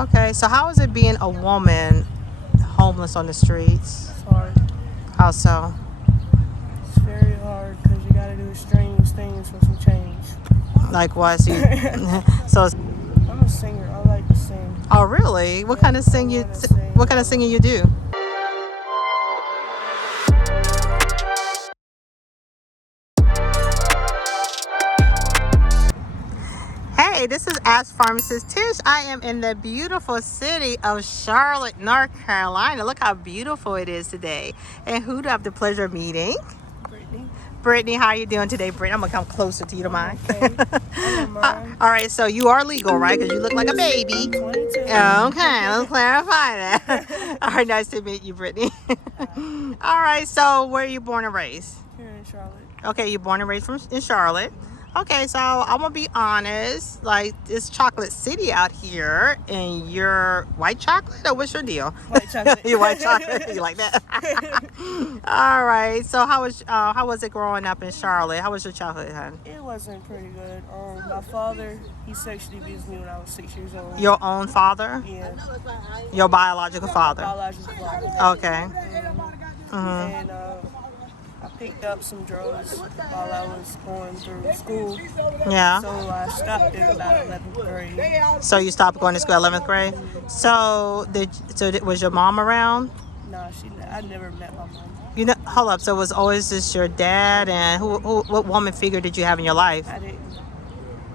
Okay, so how is it being a woman homeless on the streets? It's hard. How so? It's very hard because you got to do strange things for some change. Like what? So, so I'm a singer. I like to sing. oh really? What kind of singing? What kind of singing you do? Hey, this is Ask Pharmacist Tish. I am in the beautiful city of Charlotte, North Carolina. Look how beautiful it is today. And who do I have the pleasure of meeting? Brittany. Brittany, how are you doing today, Brittany? I'm gonna come closer to you, don't mind? Okay. I don't mind. All right, so you are legal, right? Because you look like a baby. 22. Okay, let's clarify that. All right, nice to meet you, Brittany. All right, so where are you born and raised? Here in Charlotte. Okay, you're born and raised in Charlotte. Okay, so I'm gonna be honest, like it's chocolate city out here, and you're white chocolate, or what's your deal? White chocolate. You white chocolate, you like that? All right, so how was it growing up in Charlotte? How was your childhood, hon? It wasn't pretty good. My father, he sexually abused me when I was 6 years old. Your own father? Yeah. Your biological father? Biological father. Okay. And I picked up some drugs while I was going through school. Yeah. So I stopped in about 11th grade. So you stopped going to school 11th grade. So was your mom around? No, I never met my mom. You know, hold up. So it was always just your dad, and what woman figure did you have in your life? I didn't.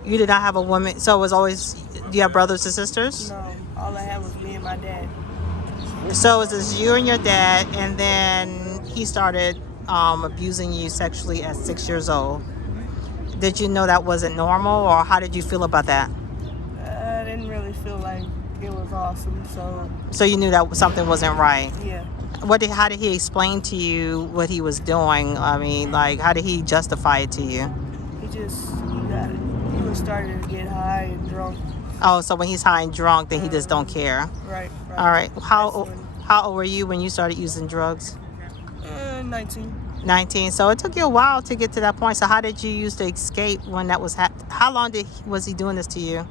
You did not have a woman. So it was always. Do you have brothers and sisters? No, all I had was me and my dad. So it was just you and your dad, and then he started abusing you sexually at 6 years old. Did you know that wasn't normal, or how did you feel about that? I didn't really feel like it was awesome, so So you knew that something wasn't right. yeah. How did he explain to you what he was doing? I mean, like, how did he justify it to you? He was starting to get high and drunk. Oh, so when he's high and drunk, then he just don't care. Right. All right. How old were you when you started using drugs? 19. 19. So it took you a while to get to that point. So how did you use to escape when that was how long was he doing this to you?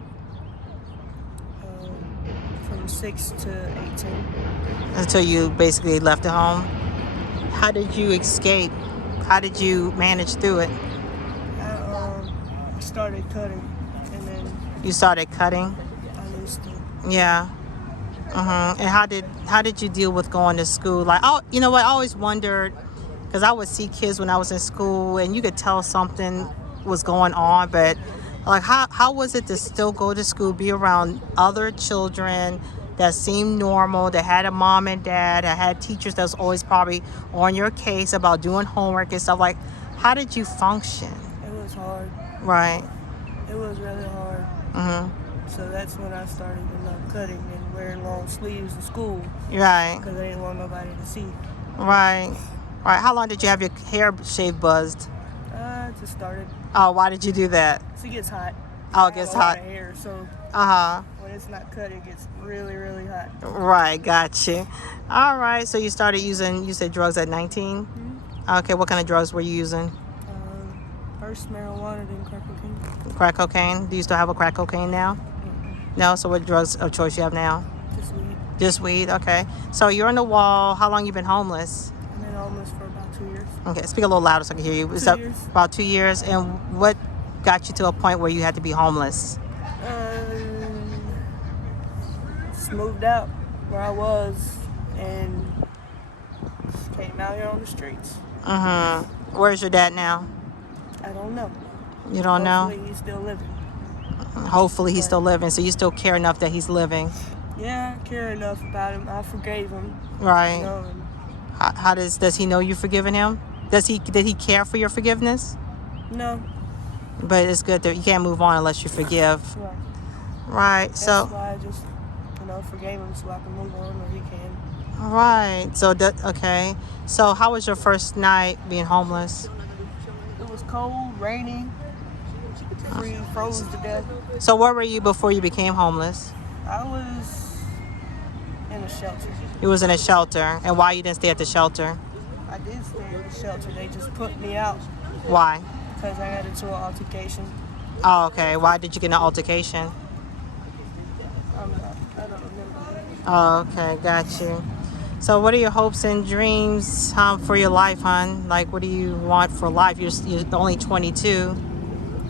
From 6 to 18. Until you basically left the home. How did you escape? How did you manage through it? I started cutting, and then You started cutting. I used to. Yeah. And how did you deal with going to school? Like, oh, you know what? I always wondered, because I would see kids when I was in school, and you could tell something was going on. But like, how was it to still go to school, be around other children that seemed normal, that had a mom and dad, that had teachers that was always probably on your case about doing homework and stuff? Like, how did you function? It was hard. Right. It was really hard. So that's when I started cutting and wearing long sleeves in school. Right. Because I didn't want nobody to see. Right. Right. How long did you have your hair shaved buzzed? It just started. Oh, why did you do that? So it gets hot. Oh, it gets I have a lot hot. of hair, so when it's not cut, it gets really, really hot. Right, gotcha. All right, so you started using, you said drugs at 19? Okay, what kind of drugs were you using? First marijuana, then crack cocaine. Crack cocaine? Do you still have a crack cocaine now? No, so what drugs of choice you have now? Just weed. Just weed, okay. So you're on the wall. How long you been homeless? I've been homeless for about 2 years. Okay, speak a little louder so I can hear you. Is 2 that years. about 2 years? And what got you to a point where you had to be homeless? Just moved out where I was and just came out here on the streets. Where's your dad now? I don't know. You don't know? Hopefully he's still living. Hopefully he's still living, so you still care enough that he's living. Yeah, I care enough about him. I forgave him. Right. You know, How does he know you've forgiven him? Did he care for your forgiveness? no. But it's good that you can't move on unless you forgive. Right. Right. That's So why I just, forgave him so I can move on or he can. right. So okay. So how was your first night being homeless? It was cold, rainy. We froze to death. So where were you before you became homeless? I was in a shelter. You was in a shelter. And why you didn't stay at the shelter? I did stay in the shelter. They just put me out Why? because I got into an altercation. Oh, okay. Why did you get in an altercation? I don't don't remember. Oh, okay, got you. So, what are your hopes and dreams for your life, hon? Like, what do you want for life? You're only 22.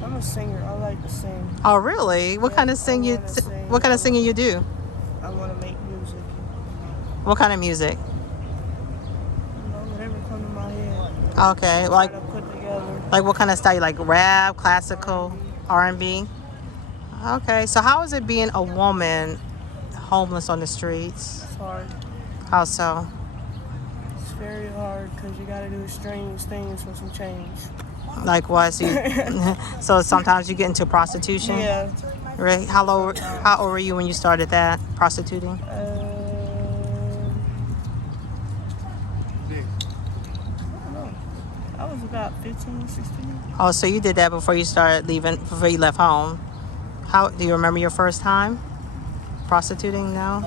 I'm a singer. I like to sing. Oh, really? What Yeah, kind of I sing you? want to sing. What kind of singing you do? I want to make music. What kind of music? Whatever comes to my head. Okay, Try to put together. like what kind of style? Like rap, classical, R&B? Okay, so how is it being a woman homeless on the streets? It's hard. How so? It's very hard because you got to do strange things for some change. Like what? So, so sometimes you get into prostitution? Yeah. Right? How old were you when you started that, prostituting? I don't know. I was about 15, 16. Oh, so you did that before you left home. How do you remember your first time prostituting? No?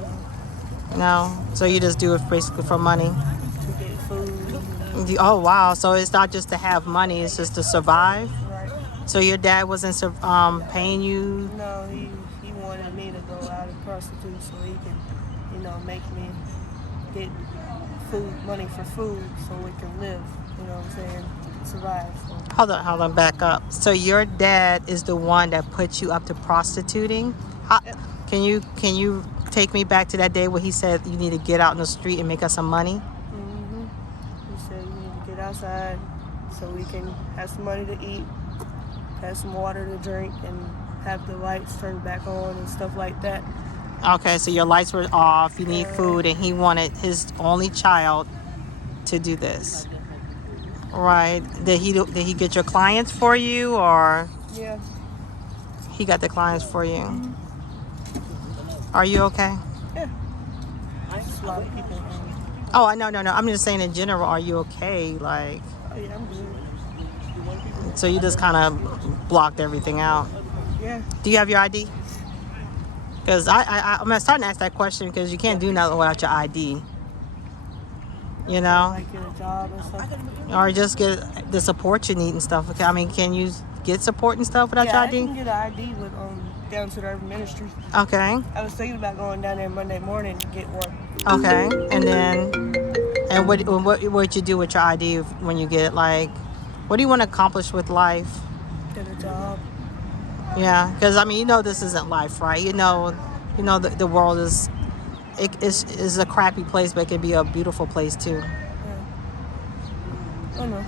No. So you just do it basically for money? To get food. Oh, wow. So it's not just to have money, it's just to survive? Right. So your dad wasn't paying you? No, he wanted me to go out and prostitute so he can, make me get money for food so we can live, you know what I'm saying, survive. So. Hold on, back up. So your dad is the one that put you up to prostituting? Yep. Can you take me back to that day where he said you need to get out in the street and make us some money? Mm-hmm. He said you need to get outside so we can have some money to eat, have some water to drink, and have the lights turned back on and stuff like that. Okay, so your lights were off, you need food, and he wanted his only child to do this. Right. Did he get your clients for you, or Yeah. he got the clients for you? Mm-hmm. Are you okay? Yeah. Just a lot of people. Oh, no. I'm just saying in general, are you okay? Like, Oh, yeah, I'm good. so you just kind of blocked everything out. Yeah. Do you have your ID? Because I'm starting to ask that question because you can't do nothing without your ID. You know? Like get a job and stuff. Or just get the support you need and stuff. I mean, can you get support and stuff without your I ID? can get an ID with down to the urban ministry. Okay. I was thinking about going down there Monday morning to get one. Okay. And what you do with your ID when you get it? Like, what do you want to accomplish with life? Get a job. Yeah, because I mean, this isn't life, right? The world is a crappy place, but it can be a beautiful place too. Yeah. I know.